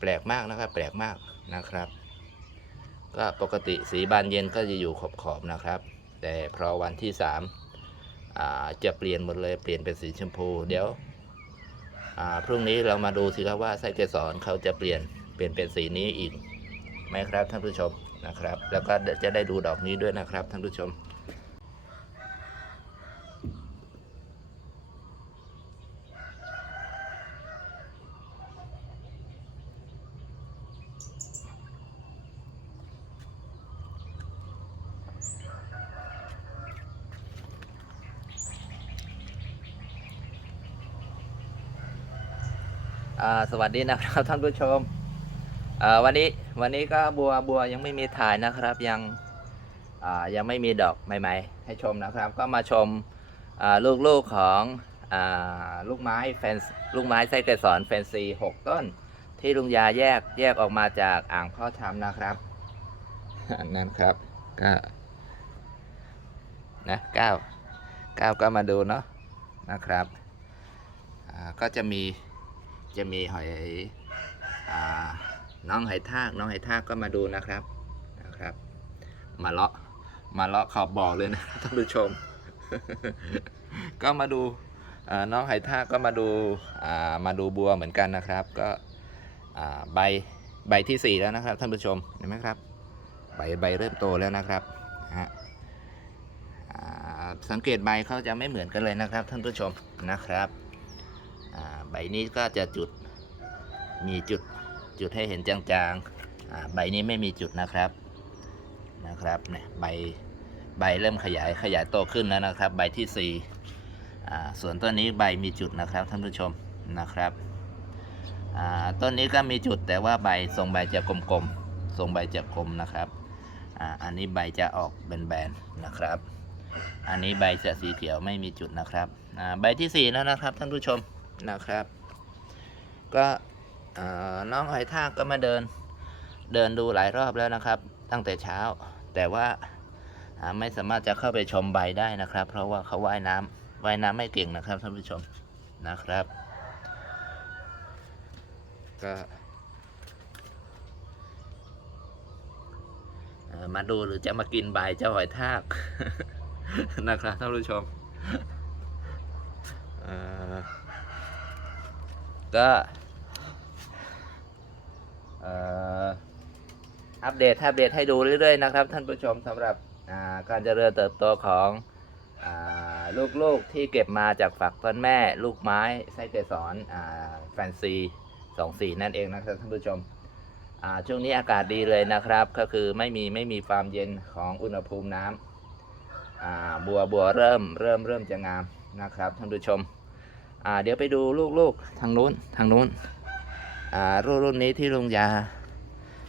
แปลกมากนะครับ แปลกมากนะครับ ก็ปกติสีบานเย็นก็จะอยู่ขอบขอบๆนะครับ แต่พอวันที่สามจะเปลี่ยนหมดเลยเปลี่ยนเป็นสีชมพู เดี๋ยวพรุ่งนี้เรามาดูสิครับว่าไส้เกสรเขาจะเปลี่ยนเปลี่ยนเป็นสีนี้อีกไหมครับท่านผู้ชมนะครับ แล้วก็จะได้ดูดอกนี้ด้วยนะครับท่านผู้ชม สวัสดีนะครับท่านผู้ชมวันนี้วันนี้ก็บัวบัวยังไม่มีถ่ายนะครับยังยังไม่มีดอกใหม่ๆ ให้ชมนะครับ ก็มาชมลูกๆของอลูกไม้แฟนลูกไม้ไส้เกสรแฟนซีหกต้น ที่ลุงยาแยกแยกออกมาจากอ่างพ่อทำนะครับนั่นครับก็นะเก้าเก้าก็มาดูเนาะนะครับก็จะมี จะมีหอยอน้องหอยทากน้องหอยทากก็มาดูนะครับนะครับ มาเลาะมาเลาะขอบบ่อเลยนะท่านผู้ชม ก็มาดูน้องหอยทากก็มาดูมาดูบัวเหมือนกันนะครับ ก็ใบใบที่สี่แล้วนะครับท่านผู้ชมเห็นไหมครับใบใบเริ่มโตแล้วนะครับฮะสังเกตใบเขาจะไม่เหมือนกันเลยนะครับท่านผู้ชมนะครับ ใบนี้ก็จะจุดมีจุดจุดให้เห็นจางๆใบนี้ไม่มีจุดนะครับนะครับเนี่ยใบใบเริ่มขยายขยายโตขึ้นแล้วนะครับ ใบที่สี่ส่วนต้นนี้ใบมีจุดนะครับท่านผู้ชมนะครับต้นนี้ก็มีจุดแต่ว่าใบทรงใบจะกลมๆทรงใบจะกลมนะครับอันนี้ใบจะออกแบนๆนะครับ อันนี้ใบจะสีเขียวไม่มีจุดนะครับใบที่สี่แล้วนะครับท่านผู้ชม นะครับ ก็น้องหอยทากก็มาเดินเดินดูหลายรอบแล้วนะครับ ตั้งแต่เช้า แต่ว่าไม่สามารถจะเข้าไปชมใบได้นะครับ เพราะว่าเขาว่ายน้ำว่ายน้ำไม่เก่งนะครับท่านผู้ชมนะครับ ก็มาดูหรือจะมากินใบเจ้าหอยทากนะครับท่านผู้ชม เอ่อ ก็อัปเดตอัปเดตให้ดูเรื่อยๆนะครับ ท่านผู้ชมสำหรับการเจริญเติบโตของอลูกๆที่เก็บมาจากฝักต้นแม่ ลูกไม้ไส้เกสรแฟนซีสองสีนั่นเองนะครับท่านผู้ชมช่วงนี้อากาศดีเลยนะครับ ก็คือไม่มีไม่มีความเย็นของอุณหภูมิน้ำบัวบัวเริ่มเริ่มเริ่มจะงามนะครับท่านผู้ชม อ่าเดี๋ยวไปดูลูกๆทางนู้นทางนู้นอ่ารุ่นรุ่นนี้ที่ลุงยา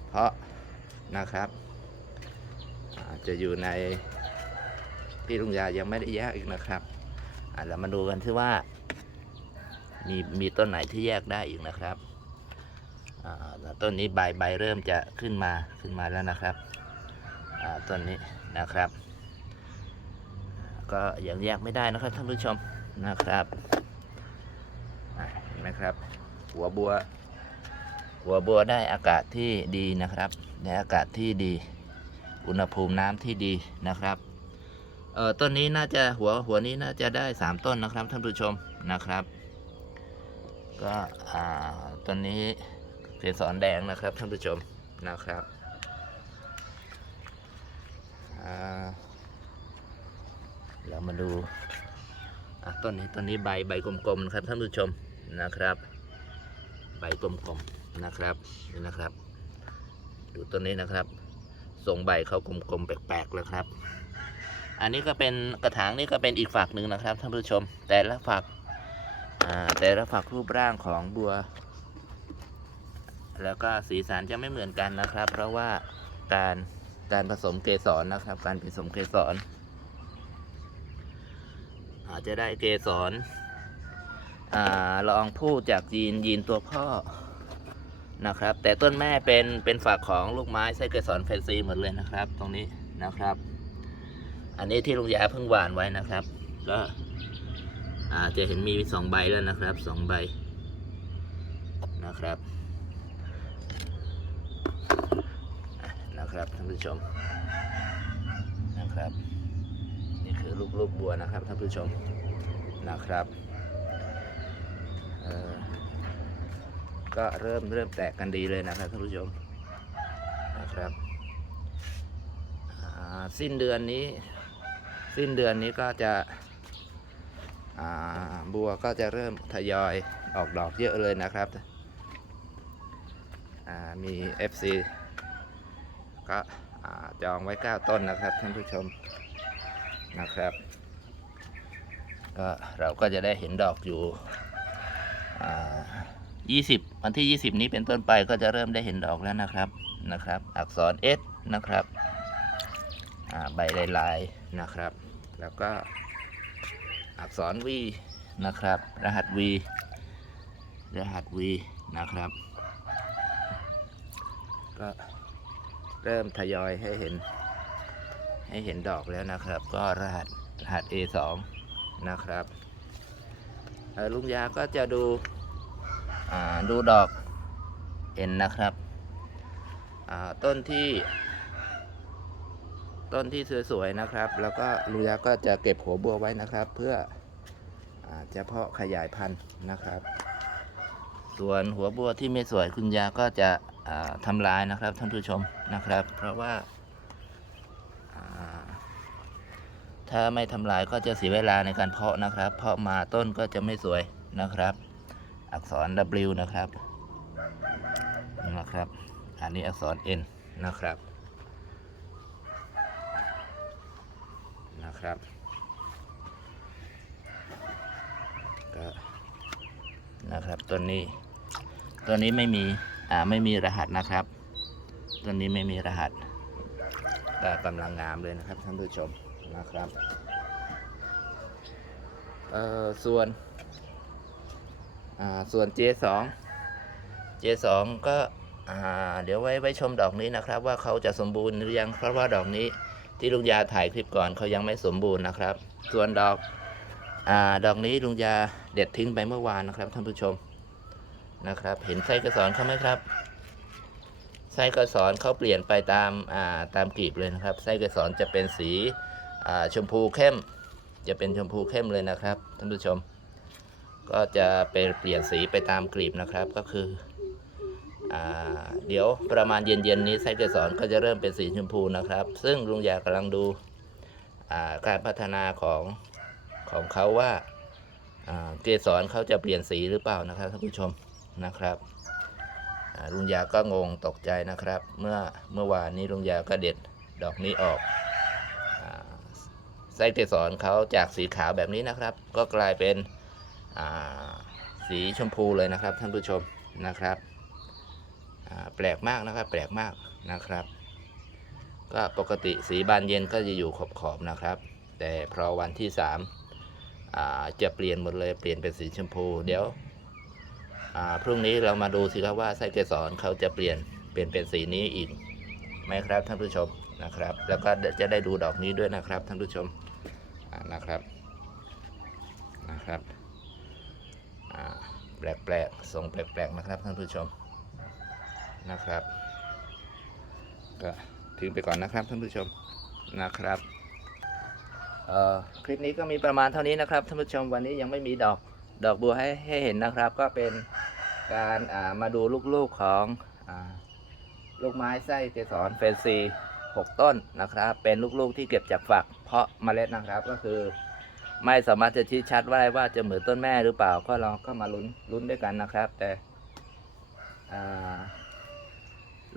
เพราะนะครับจะอยู่ในที่ลุงยายังไม่ได้แยกอีกนะครับอ่าเรามาดูกันที่ว่า มีมีต้นไหนที่แยกได้อีกนะครับต้นนี้ใบใบเริ่มจะขึ้นมาขึ้นมาแล้วนะครับต้นนี้นะครับ ก็ยังแยกไม่ได้นะครับท่านผู้ชมนะครับ อะครับ หัวบัว หัวบัวได้อากาศที่ดีนะครับได้อากาศที่ดี อุณหภูมิน้ำที่ดีนะครับเออต้นนี้น่าจะหัวหัวนี้น่าจะได้สามต้นนะครับท่านผู้ชมนะครับ ก็อ่าต้นนี้เกสรแดงนะครับท่านผู้ชมนะครับเรามาดูต้นนี้ต้นนี้ใบใบกลมๆนะครับท่านผู้ชม นะครับ ใบกลมๆนะครับนี่นะครับ ดูต้นนี้นะครับทรงใบเขากลมๆแปลกๆแล้วครับ อันนี้ก็เป็นกระถางนี่ก็เป็นอีกฝักหนึ่งนะครับท่านผู้ชม แต่ละฝักแต่ละฝักรูปร่างของบัว แล้วก็สีสันจะไม่เหมือนกันนะครับ เพราะว่าการการผสมเกสรนะครับ การผสมเกสรอาจจะได้เกสร ละอองพูดจากยีนยีนตัวพ่อนะครับ แต่ต้นแม่เป็นเป็นฝักของลูกไม้ไส้เกสรแฟนซีหมดเลยนะครับ ตรงนี้นะครับ อันนี้ที่ลุงยาเพิ่งหวานไว้นะครับ ก็อาจะเห็นมีสองใบแล้วนะครับสองใบนะครับนะครับท่านผู้ชมนะครับ นี่คือลูกลูกบัวนะครับท่านผู้ชมนะครับ เออก็เริ่มเริ่มแตกกันดีเลยนะครับท่านผู้ชมนะครับสิ้นเดือนนี้ สิ้นเดือนนี้ก็จะบัวก็จะเริ่มทยอยออกดอกเยอะเลยนะครับมี FC ก็จองไว้ 9 ต้นนะครับท่านผู้ชมนะครับ ก็เราก็จะได้เห็นดอกอยู่ อ่า20วันที่20นี้เป็นต้นไปก็จะเริ่มได้เห็นดอกแล้วนะครับนะครับ อักษร S นะครับใบลายๆนะครับ แล้วก็อักษร V นะครับ รหัส V รหัส V นะครับ ก็เริ่มทยอยให้เห็น ให้เห็นดอกแล้วนะครับ ก็รหัสรหัส A2 นะครับ ลุงยาก็จะดูดูดอกเอ็นนะครับต้นที่ ต้นที่สวยๆนะครับ แล้วก็ลุงยาก็จะเก็บหัวบัวไว้นะครับ เพื่ออจะเพาะขยายพันธุ์นะครับ ส่วนหัวบัวที่ไม่สวยคุณยาก็จะอ่าทำลายนะครับท่านผู้ชมนะครับ เพราะว่าอ่า ถ้าไม่ทำลายก็จะเสียเวลาในการเพาะนะครับ เพาะมาต้นก็จะไม่สวยนะครับ อักษร W นะครับนะครับ อันนี้อักษร N นะครับนะครับ ก็นะครับต้นนี้ต้นนี้ไม่มีอ่าไม่มีรหัสนะครับต้นนี้ไม่มีรหัสก็กำลังงามเลยนะครับท่านผู้ชม นะครับเอ่อส่วนอ่าส่วน J2 J2 ก็อ่าเดี๋ยวไว้ไว้ชมดอกนี้นะครับ ว่าเขาจะสมบูรณ์หรือยังเพราะว่าดอกนี้ที่ลุงยาถ่ายคลิปก่อนเขายังไม่สมบูรณ์นะครับ ส่วนดอกอ่าดอกนี้ลุงยาเด็ดทิ้งไปเมื่อวานนะครับท่านผู้ชมนะครับ เห็นไส้กระสอนเขาไหมครับไส้กระสอนเขาเปลี่ยนไปตามอ่าตามกลีบเลยนะครับไส้กระสอนจะเป็นสี ชมพูเข้ม จะเป็นชมพูเข้มเลยนะครับท่านผู้ชม ก็จะเป็นเปลี่ยนสีไปตามกลีบนะครับก็คืออเดี๋ยวประมาณเย็นๆนี้ไส้เกสรก็จะเริ่มเป็นสีชมพูนะครับ ซึ่งลุงยากำลังดูการพัฒนาของของเขาว่าเกสรเขาจะเปลี่ยนสีหรือเปล่านะครับท่านผู้ชมนะครับลุงยาก็งงตกใจนะครับ เมื่อเมื่อวานนี้ลุงยาก็เด็ดดอกนี้ออก ส้เกสรเขาจากสีขาวแบบนี้นะครับ ก็กลายเป็นสีชมพูเลยนะครับท่านผู้ชมนะครับแปลกมากนะครับ แปลกมากนะครับ ก็ปกติสีบานเย็นก็จะอยู่ขอบขอบๆนะครับ แต่พอวันที่3าจะเปลี่ยนหมดเลยเปลี่ยนเป็นสีชมพู เดี๋ยวพรุ่งนี้เรามาดูสิครับว่าไส้เกสรเขาจะเปลี่ยนเปลี่ยนเป็นสีนี้อีกไหมครับท่านผู้ชมนะครับ แล้วก็จะได้ดูดอกนี้ด้วยนะครับท่านผู้ชม นะครับนะครับแปลกๆทรงแปลกๆนะครับท่านผู้ชมนะครับ ก็ทิ้งไปก่อนนะครับท่านผู้ชมนะครับคลิปนี้ก็มีประมาณเท่านี้นะครับท่านผู้ชมวันนี้ยังไม่มีดอกดอกบัวให้ให้เห็นนะครับ ก็เป็นการมาดูลูกๆของอลูกไม้ไส้เกสรเฟนซี 6 ต้นนะครับ เป็นลูกๆที่เก็บจากฝัก เพาะเมล็ดนะครับ ก็คือ ไม่สามารถจะชี้ชัดว่าว่าจะเหมือนต้นแม่หรือเปล่า ก็ลองก็มาลุ้นลุ้นด้วยกันนะครับ แต่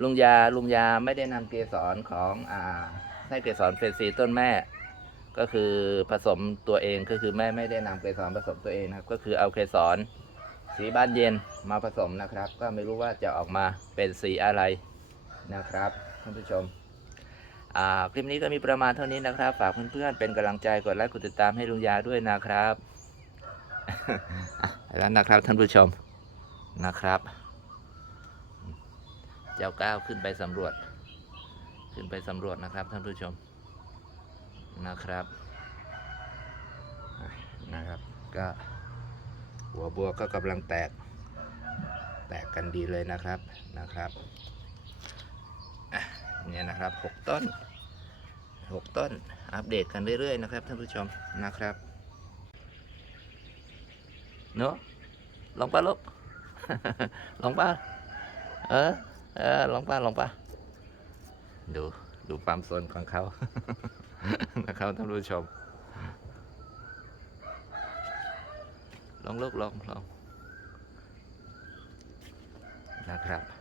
ลุงยาลุงยาไม่ได้นำเกสรของอ่าไส้เกสรเฟนซีต้นแม่ ก็คือผสมตัวเองก็คือแม่ไม่ได้นำเกสรผสมตัวเองนะครับก็คือเอาเกสรสีบ้านเย็นมาผสมนะครับ ก็ไม่รู้ว่าจะออกมาเป็นสีอะไรนะครับท่านผู้ชม คลิปนี้ก็มีประมาณเท่านี้นะครับ ฝากเพื่อนๆเป็นกำลังใจกดไลค์กดติดตามให้ลุงยาด้วยนะครับแล้วนะครับท่านผู้ชมนะครับ เจ้าก้าวขึ้นไปสำรวจ ขึ้นไปสำรวจนะครับท่านผู้ชมนะครับนะครับ ก็หัวบัวก็กำลังแตก แตกกันดีเลยนะครับนะครับ เนี่ยนะครับหกต้นหกต้น อัปเดตกันเรื่อยๆนะครับท่านผู้ชมนะครับเนาะลองปลาลูกลงปลาเออเออลองปลาลงปลาดูดูความสนของเขานะครับท่านผู้ชมลองลูกลงลองนะครับ